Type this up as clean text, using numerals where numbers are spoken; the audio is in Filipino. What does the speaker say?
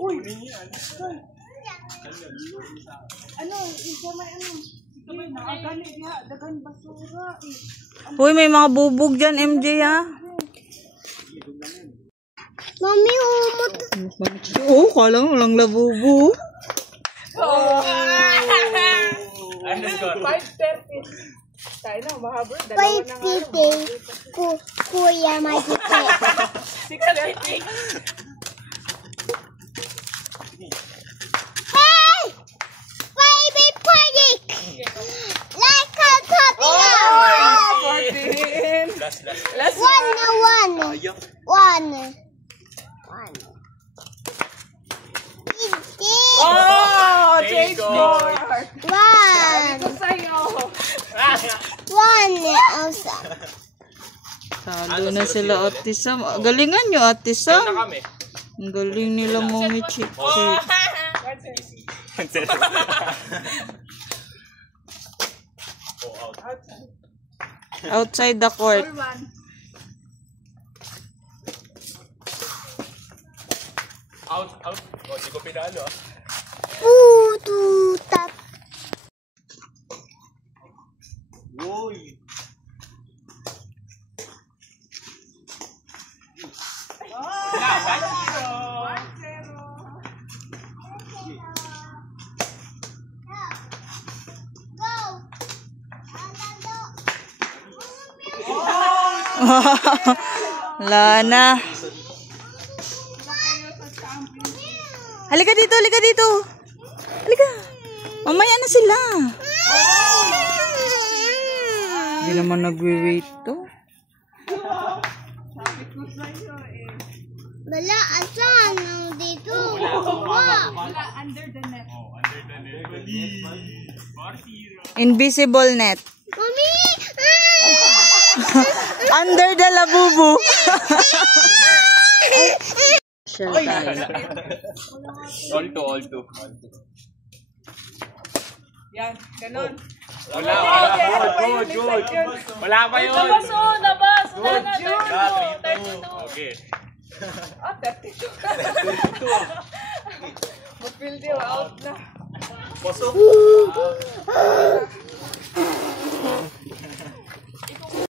Uy! Ano, isa may ano. Nakagani diha, dagan basura eh. Uy, may mga bubog dyan, MJ, ha? Mami, umot. Oo, kala mo lang labubo. Ano score? 5:30. Tayo na, mahabol. Dalawa na nga. 5:30. Kuya Majite. 6:30. Hey! Baby Panic! Like a copy now! 14. Last. Last One. Oh, change board. One. Ito sa'yo. One. Also. Talo na sila, Ate Sam. Galingan nyo, Ate Sam. Na kami. Ang galing nila mga chik-chik. Outside the court. Out. Oh, di ko pinalo. Tap. Uy. Lana. Halika dito, halika dito. Halika. Mamaya na sila. Hindi naman nagwe-wait to. Wala, asan? Nandito. Wala, under the net. Invisible net. Mami! Under the labubu. Shell tayo. All two. Yan, ganun. Wala. Good. Wala pa yun. Nabas. Wala na, 32. Okay. Ah, 32. Mapildi, out na. Pasok.